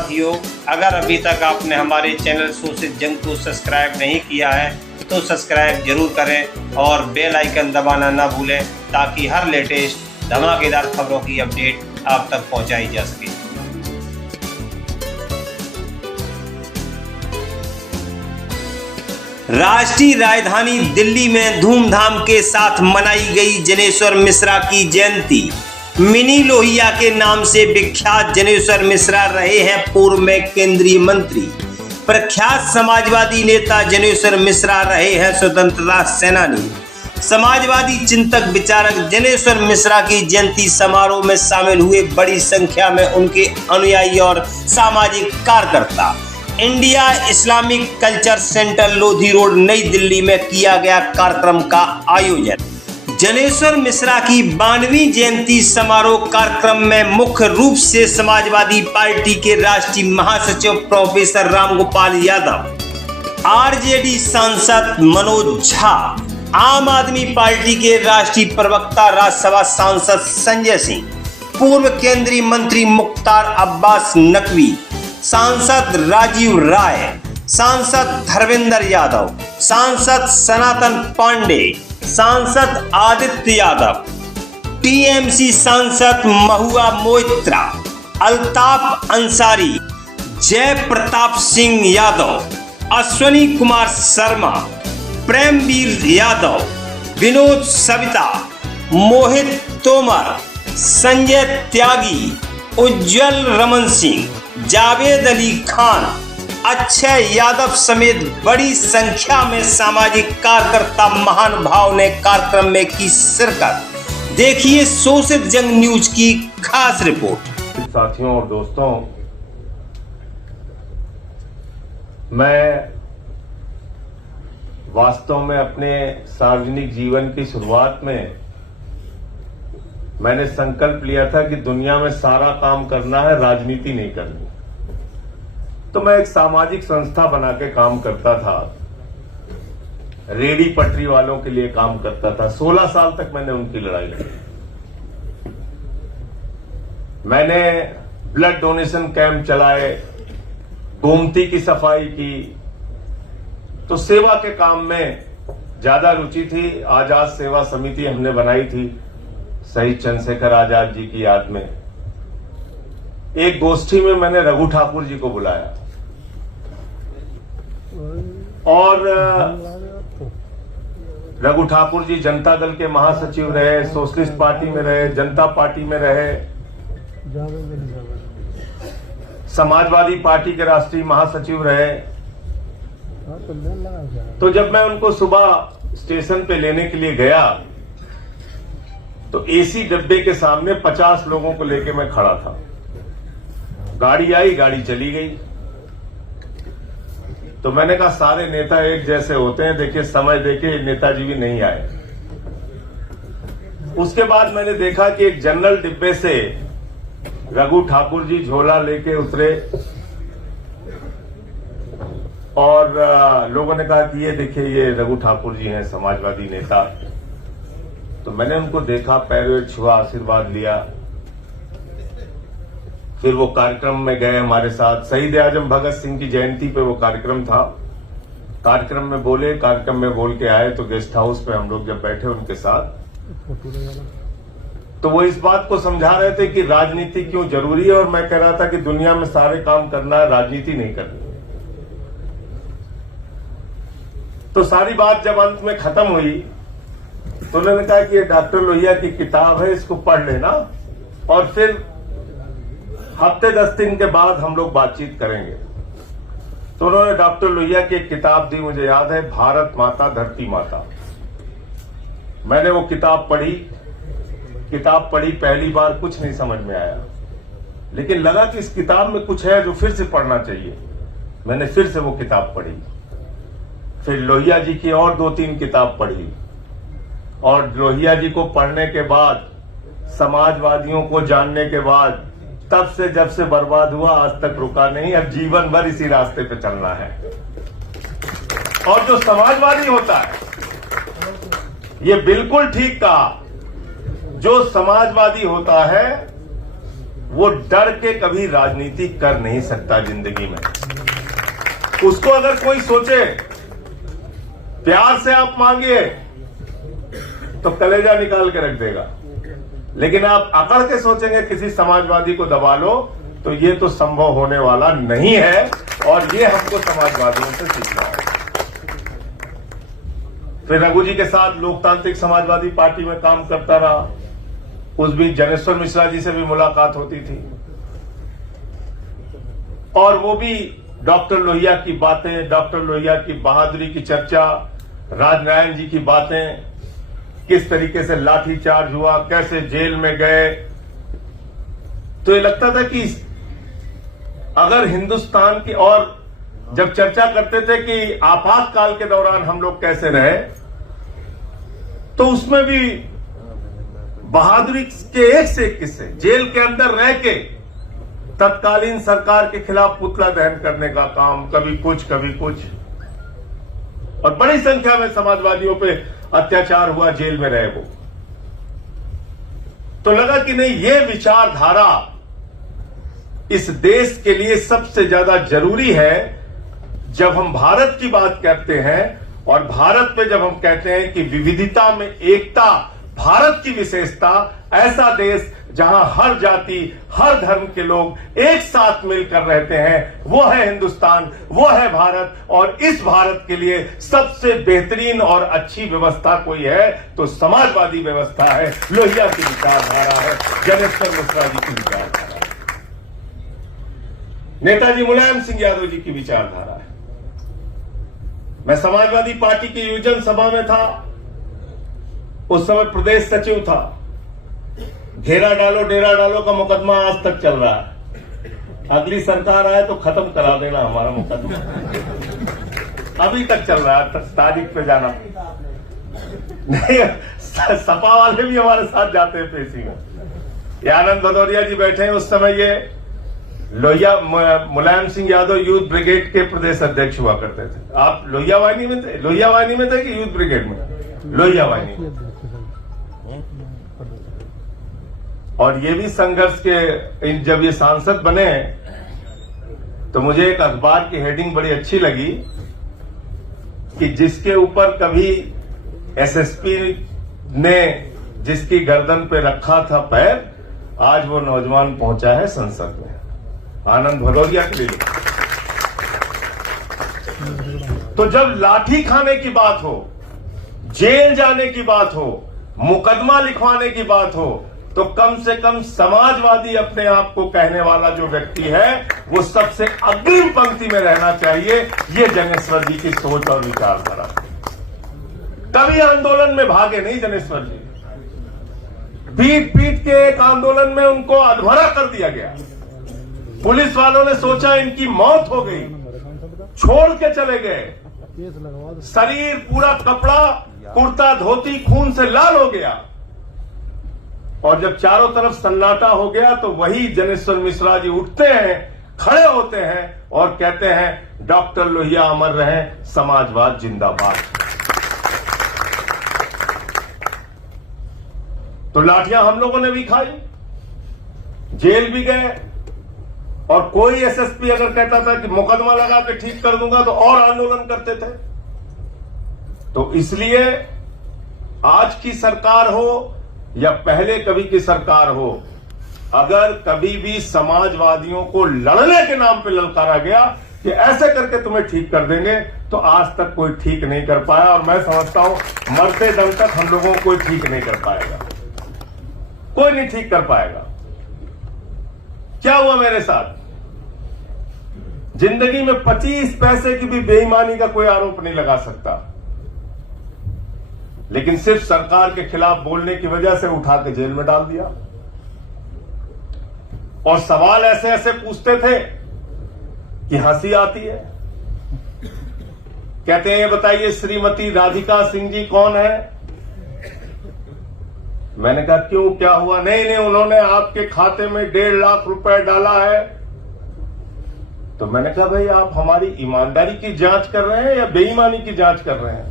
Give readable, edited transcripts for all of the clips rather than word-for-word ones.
साथियों, अगर अभी तक आपने हमारे चैनल शोषित जंग को सब्सक्राइब नहीं किया है तो सब्सक्राइब जरूर करें और बेल आइकन दबाना ना भूलें ताकि हर लेटेस्ट धमाकेदार खबरों की अपडेट आप तक पहुंचाई जा सके। राष्ट्रीय राजधानी दिल्ली में धूमधाम के साथ मनाई गई जनेश्वर मिश्रा की जयंती। मिनी लोहिया के नाम से विख्यात जनेश्वर मिश्रा रहे हैं पूर्व में केंद्रीय मंत्री। प्रख्यात समाजवादी नेता जनेश्वर मिश्रा रहे हैं स्वतंत्रता सेनानी। समाजवादी चिंतक विचारक जनेश्वर मिश्रा की जयंती समारोह में शामिल हुए बड़ी संख्या में उनके अनुयायी और सामाजिक कार्यकर्ता। India Islamic culture centre Lodhi road नई दिल्ली में किया गया कार्यक्रम का आयोजन। जनेश्वर मिश्रा की 92वीं जयंती समारोह कार्यक्रम में मुख्य रूप से समाजवादी पार्टी के राष्ट्रीय महासचिव प्रोफेसर रामगोपाल यादव, आरजेडी सांसद मनोज झा, आम आदमी पार्टी के राष्ट्रीय प्रवक्ता राज्यसभा सांसद संजय सिंह, पूर्व केंद्रीय मंत्री मुख्तार अब्बास नकवी, सांसद राजीव राय, सांसद धर्मेंद्र यादव, सांसद सनातन पांडे, सांसद आदित्य यादव, टीएमसी सांसद महुआ मोइत्रा, अल्ताफ अंसारी, जय प्रताप सिंह यादव, अश्वनी कुमार शर्मा, प्रेमवीर यादव, विनोद सविता, मोहित तोमर, संजय त्यागी, उज्जवल रमन सिंह, जावेद अली खान, अक्षय यादव समेत बड़ी संख्या में सामाजिक कार्यकर्ता महानुभाव ने कार्यक्रम में की शिरकत। देखिए शोषित जंग न्यूज की खास रिपोर्ट। साथियों और दोस्तों, मैं वास्तव में अपने सार्वजनिक जीवन की शुरुआत में मैंने संकल्प लिया था कि दुनिया में सारा काम करना है, राजनीति नहीं करनी। तो मैं एक सामाजिक संस्था बना के काम करता था, रेडी पटरी वालों के लिए काम करता था। 16 साल तक मैंने उनकी लड़ाई लड़ी। मैंने ब्लड डोनेशन कैंप चलाए, गोमती की सफाई की। तो सेवा के काम में ज्यादा रुचि थी। आजाद सेवा समिति हमने बनाई थी शहीद चंद्रशेखर आजाद जी की याद में। एक गोष्ठी में मैंने रघु ठाकुर जी को बुलाया और रघु ठाकुर जी जनता दल के महासचिव रहे, सोशलिस्ट पार्टी में रहे, जनता पार्टी में रहे, समाजवादी पार्टी के राष्ट्रीय महासचिव रहे। तो जब मैं उनको सुबह स्टेशन पे लेने के लिए गया तो एसी डब्बे के सामने 50 लोगों को लेके मैं खड़ा था। गाड़ी आई, गाड़ी चली गई। तो मैंने कहा सारे नेता एक जैसे होते हैं, देखिए समय देके नेताजी भी नहीं आए। उसके बाद मैंने देखा कि एक जनरल डिब्बे से रघु ठाकुर जी झोला लेके उतरे और लोगों ने कहा कि ये देखिए ये रघु ठाकुर जी हैं, समाजवादी नेता। तो मैंने उनको देखा, पैर छुआ, आशीर्वाद लिया। फिर वो कार्यक्रम में गए हमारे साथ। शहीद आजम भगत सिंह की जयंती पे वो कार्यक्रम था। कार्यक्रम में बोले, कार्यक्रम में बोल के आए। तो गेस्ट हाउस पे हम लोग जब बैठे उनके साथ तो वो इस बात को समझा रहे थे कि राजनीति क्यों जरूरी है, और मैं कह रहा था कि दुनिया में सारे काम करना है, राजनीति नहीं करनी। तो सारी बात जब अंत में खत्म हुई तो उन्होंने कहा कि ये डॉक्टर लोहिया की किताब है, इसको पढ़ लेना और फिर हफ्ते 10 दिन के बाद हम लोग बातचीत करेंगे। तो उन्होंने डॉक्टर लोहिया की एक किताब दी, मुझे याद है, भारत माता धरती माता। मैंने वो किताब पढ़ी। पहली बार कुछ नहीं समझ में आया, लेकिन लगा कि इस किताब में कुछ है जो फिर से पढ़ना चाहिए। मैंने फिर से वो किताब पढ़ी। फिर लोहिया जी की और 2-3 किताब पढ़ी और लोहिया जी को पढ़ने के बाद, समाजवादियों को जानने के बाद, तब से जब से बर्बाद हुआ आज तक रुका नहीं। अब जीवन भर इसी रास्ते पे चलना है। और जो समाजवादी होता है, ये बिल्कुल ठीक कहा, जो समाजवादी होता है वो डर के कभी राजनीति कर नहीं सकता जिंदगी में। उसको अगर कोई सोचे प्यार से आप मांगिए तो कलेजा निकाल के रख देगा, लेकिन आप अकड़ के सोचेंगे किसी समाजवादी को दबा लो तो ये तो संभव होने वाला नहीं है, और ये हमको समाजवादियों से सीखना है। फिर रघु जी के साथ लोकतांत्रिक समाजवादी पार्टी में काम करता रहा। उस बीच जनेश्वर मिश्रा जी से भी मुलाकात होती थी, और वो भी डॉक्टर लोहिया की बातें, डॉक्टर लोहिया की बहादुरी की चर्चा, राजनारायण जी की बातें, किस तरीके से लाठीचार्ज हुआ, कैसे जेल में गए। तो ये लगता था कि अगर हिंदुस्तान की, और जब चर्चा करते थे कि आपातकाल के दौरान हम लोग कैसे रहे, तो उसमें भी बहादुरी के एक से एक किस्से, जेल के अंदर रह के तत्कालीन सरकार के खिलाफ पुतला दहन करने का काम, कभी कुछ कभी कुछ, और बड़ी संख्या में समाजवादियों पे अत्याचार हुआ, जेल में रहे वो। तो लगा कि नहीं, ये विचारधारा इस देश के लिए सबसे ज्यादा जरूरी है। जब हम भारत की बात करते हैं, और भारत पे जब हम कहते हैं कि विविधता में एकता भारत की विशेषता, ऐसा देश जहां हर जाति हर धर्म के लोग एक साथ मिलकर रहते हैं, वो है हिंदुस्तान, वो है भारत। और इस भारत के लिए सबसे बेहतरीन और अच्छी व्यवस्था कोई है तो समाजवादी व्यवस्था है, लोहिया की विचारधारा है, जनेश्वर मिश्रा जी की विचारधारा है, नेताजी मुलायम सिंह यादव जी की विचारधारा है। मैं समाजवादी पार्टी की युवजन सभा में था, उस समय प्रदेश सचिव था। घेरा डालो डेरा डालो का मुकदमा आज तक चल रहा है। अगली सरकार आए तो खत्म करा देना हमारा मुकदमा, अभी तक चल रहा है, तारीख पे जाना नहीं। सपा वाले भी हमारे साथ जाते हैं पेशी में। ये आनंद भदौरिया जी बैठे हैं, उस समय ये लोहिया मुलायम सिंह यादव यूथ ब्रिगेड के प्रदेश अध्यक्ष हुआ करते थे। आप लोहिया वाहिनी में थे? लोहिया वाहिनी में थे कि यूथ ब्रिगेड में? लोहिया वाहिनी में। और ये भी संघर्ष के, जब ये सांसद बने तो मुझे एक अखबार की हेडिंग बड़ी अच्छी लगी कि जिसके ऊपर कभी एसएसपी ने जिसकी गर्दन पे रखा था पैर, आज वो नौजवान पहुंचा है संसद में। आनंद भदौरिया के लिए। तो जब लाठी खाने की बात हो, जेल जाने की बात हो, मुकदमा लिखवाने की बात हो, तो कम से कम समाजवादी अपने आप को कहने वाला जो व्यक्ति है वो सबसे अग्रिम पंक्ति में रहना चाहिए। ये जनेश्वर जी की सोच और विचारधारा। कभी आंदोलन में भागे नहीं जनेश्वर जी। पीट पीट के एक आंदोलन में उनको अधमरा कर दिया गया। पुलिस वालों ने सोचा इनकी मौत हो गई, छोड़ के चले गए। शरीर पूरा कपड़ा, कुर्ता धोती खून से लाल हो गया। और जब चारों तरफ सन्नाटा हो गया तो वही जनेश्वर मिश्रा जी उठते हैं, खड़े होते हैं और कहते हैं डॉक्टर लोहिया अमर रहे, समाजवाद जिंदाबाद। तो लाठियां हम लोगों ने भी खाई, जेल भी गए, और कोई एसएसपी अगर कहता था कि मुकदमा लगा के ठीक कर दूंगा तो और आंदोलन करते थे। तो इसलिए आज की सरकार हो या पहले कभी की सरकार हो, अगर कभी भी समाजवादियों को लड़ने के नाम पे ललकारा गया कि ऐसे करके तुम्हें ठीक कर देंगे, तो आज तक कोई ठीक नहीं कर पाया। और मैं समझता हूं मरते दम तक हम लोगों को कोई ठीक नहीं कर पाएगा, कोई नहीं ठीक कर पाएगा। क्या हुआ मेरे साथ? जिंदगी में 25 पैसे की भी बेईमानी का कोई आरोप नहीं लगा सकता, लेकिन सिर्फ सरकार के खिलाफ बोलने की वजह से उठा के जेल में डाल दिया। और सवाल ऐसे ऐसे पूछते थे कि हंसी आती है। कहते हैं ये बताइए श्रीमती राधिका सिंह जी कौन है? मैंने कहा क्यों, क्या हुआ? नहीं, उन्होंने आपके खाते में 1.5 लाख रुपए डाला है। तो मैंने कहा भाई आप हमारी ईमानदारी की जांच कर रहे हैं या बेईमानी की जांच कर रहे हैं?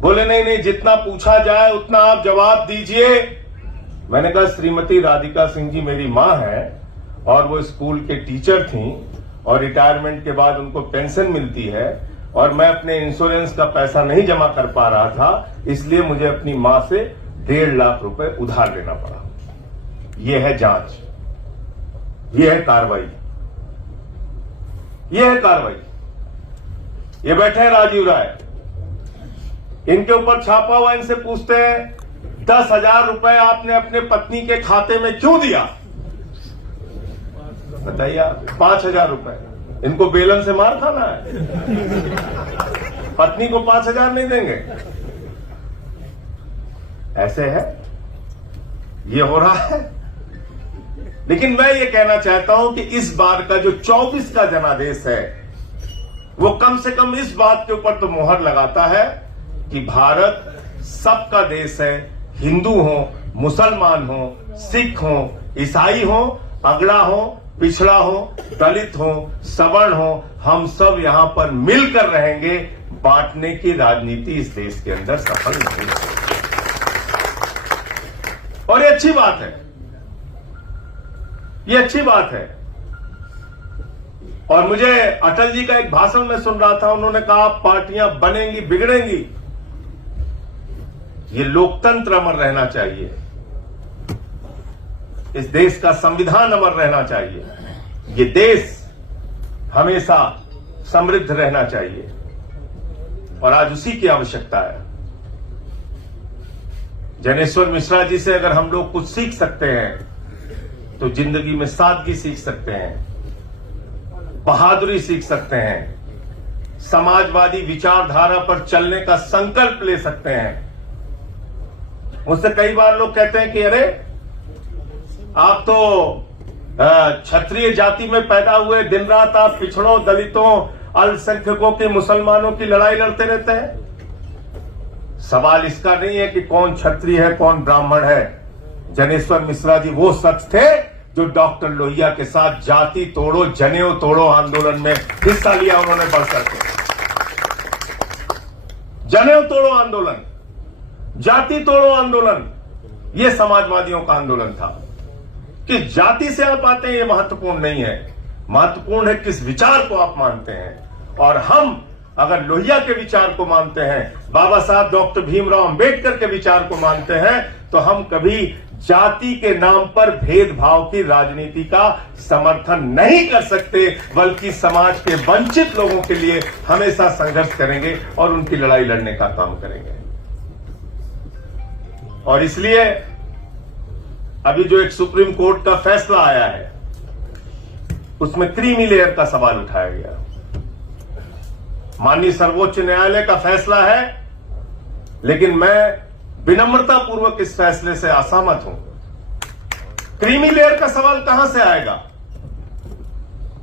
बोले नहीं, जितना पूछा जाए उतना आप जवाब दीजिए, मैंने कहा श्रीमती राधिका सिंह जी मेरी मां है और वो स्कूल के टीचर थी और रिटायरमेंट के बाद उनको पेंशन मिलती है और मैं अपने इंश्योरेंस का पैसा नहीं जमा कर पा रहा था, इसलिए मुझे अपनी मां से 1.5 लाख रुपए उधार लेना पड़ा। ये है जांच, ये है कार्रवाई, ये है कार्रवाई। ये बैठे हैं राजीव राय, इनके ऊपर छापा हुआ, इनसे पूछते हैं 10,000 रुपए आपने अपने पत्नी के खाते में क्यों दिया? बताइए, 5,000 रुपए इनको बेलन से मार खाना है, पत्नी को 5,000 नहीं देंगे। ऐसे है, ये हो रहा है। लेकिन मैं ये कहना चाहता हूं कि इस बार का जो 24 का जनादेश है वो कम से कम इस बात के ऊपर तो मोहर लगाता है कि भारत सबका देश है। हिंदू हो, मुसलमान हो, सिख हो, ईसाई हो, अगड़ा हो, पिछड़ा हो, दलित हो, सवर्ण हो, हम सब यहां पर मिलकर रहेंगे। बांटने की राजनीति इस देश के अंदर सफल नहीं है और ये अच्छी बात है, ये अच्छी बात है। और मुझे अटल जी का एक भाषण में सुन रहा था, उन्होंने कहा पार्टियां बनेंगी बिगड़ेंगी, ये लोकतंत्र अमर रहना चाहिए, इस देश का संविधान अमर रहना चाहिए, ये देश हमेशा समृद्ध रहना चाहिए और आज उसी की आवश्यकता है। जनेश्वर मिश्रा जी से अगर हम लोग कुछ सीख सकते हैं तो जिंदगी में सादगी सीख सकते हैं, बहादुरी सीख सकते हैं, समाजवादी विचारधारा पर चलने का संकल्प ले सकते हैं। मुझसे कई बार लोग कहते हैं कि अरे आप तो क्षत्रिय जाति में पैदा हुए, दिन रात आप पिछड़ों, दलितों, अल्पसंख्यकों की, मुसलमानों की लड़ाई लड़ते रहते हैं। सवाल इसका नहीं है कि कौन क्षत्रिय है कौन ब्राह्मण है। जनेश्वर मिश्रा जी वो शख्स थे जो डॉक्टर लोहिया के साथ जाति तोड़ो जनेऊ तोड़ो आंदोलन में हिस्सा लिया उन्होंने बढ़कर के। जनेऊ तोड़ो आंदोलन, जाति तोड़ो आंदोलन, ये समाजवादियों का आंदोलन था। कि जाति से आप आते हैं ये महत्वपूर्ण नहीं है, महत्वपूर्ण है किस विचार को आप मानते हैं। और हम अगर लोहिया के विचार को मानते हैं, बाबा साहब डॉक्टर भीमराव अंबेडकर के विचार को मानते हैं, तो हम कभी जाति के नाम पर भेदभाव की राजनीति का समर्थन नहीं कर सकते, बल्कि समाज के वंचित लोगों के लिए हमेशा संघर्ष करेंगे और उनकी लड़ाई लड़ने का काम करेंगे। और इसलिए अभी जो एक सुप्रीम कोर्ट का फैसला आया है उसमें क्रीमी लेयर का सवाल उठाया गया। माननीय सर्वोच्च न्यायालय का फैसला है, लेकिन मैं विनम्रता पूर्वक इस फैसले से असहमत हूं। क्रीमी लेयर का सवाल कहां से आएगा?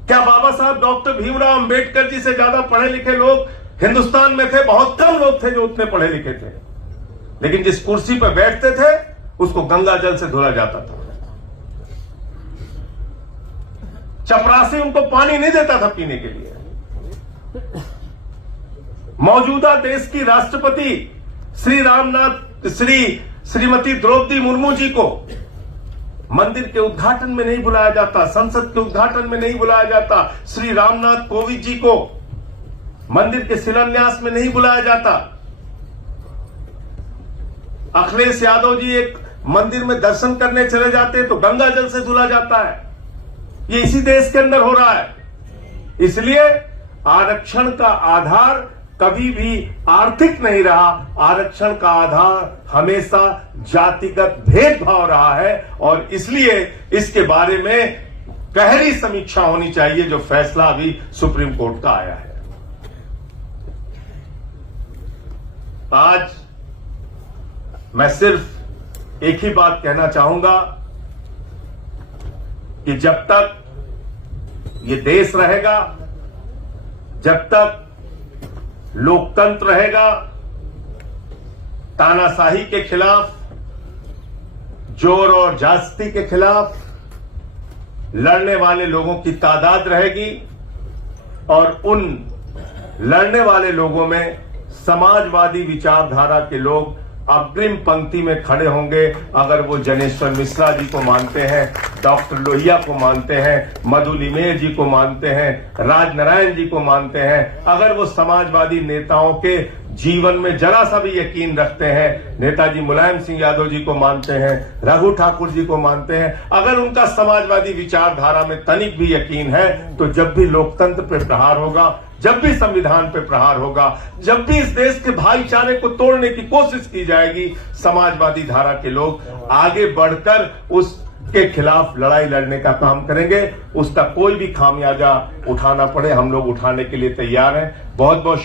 क्या बाबा साहब डॉक्टर भीमराव अंबेडकर जी से ज्यादा पढ़े लिखे लोग हिंदुस्तान में थे? बहुत कम लोग थे जो उतने पढ़े लिखे थे, लेकिन जिस कुर्सी पर बैठते थे उसको गंगा जल से धुला जाता था। चपरासी उनको पानी नहीं देता था पीने के लिए। मौजूदा देश की राष्ट्रपति श्रीमती द्रौपदी मुर्मू जी को मंदिर के उद्घाटन में नहीं बुलाया जाता, संसद के उद्घाटन में नहीं बुलाया जाता। श्री रामनाथ कोविंद जी को मंदिर के शिलान्यास में नहीं बुलाया जाता। अखिलेश यादव जी एक मंदिर में दर्शन करने चले जाते हैं तो गंगा जल से धुला जाता है। ये इसी देश के अंदर हो रहा है। इसलिए आरक्षण का आधार कभी भी आर्थिक नहीं रहा, आरक्षण का आधार हमेशा जातिगत भेदभाव रहा है। और इसलिए इसके बारे में गहरी समीक्षा होनी चाहिए, जो फैसला अभी सुप्रीम कोर्ट का आया है। आज मैं सिर्फ एक ही बात कहना चाहूंगा कि जब तक ये देश रहेगा, जब तक लोकतंत्र रहेगा, तानाशाही के खिलाफ, जोर और जास्ती के खिलाफ लड़ने वाले लोगों की तादाद रहेगी। और उन लड़ने वाले लोगों में समाजवादी विचारधारा के लोग अग्रिम पंक्ति में खड़े होंगे अगर वो जनेश्वर मिश्रा जी को मानते हैं, डॉक्टर लोहिया को मानते हैं, मधु लिमेर जी को मानते हैं, राजनारायण जी को मानते हैं, अगर वो समाजवादी नेताओं के जीवन में जरा सा भी यकीन रखते हैं, नेताजी मुलायम सिंह यादव जी को मानते हैं, रघु ठाकुर जी को मानते हैं, अगर उनका समाजवादी विचारधारा में तनिक भी यकीन है, तो जब भी लोकतंत्र पे प्रहार होगा, जब भी संविधान पे प्रहार होगा, जब भी इस देश के भाईचारे को तोड़ने की कोशिश की जाएगी, समाजवादी धारा के लोग आगे बढ़कर उसके खिलाफ लड़ाई लड़ने का काम करेंगे। उसका कोई भी खामियाजा उठाना पड़े, हम लोग उठाने के लिए तैयार हैं। बहुत बहुत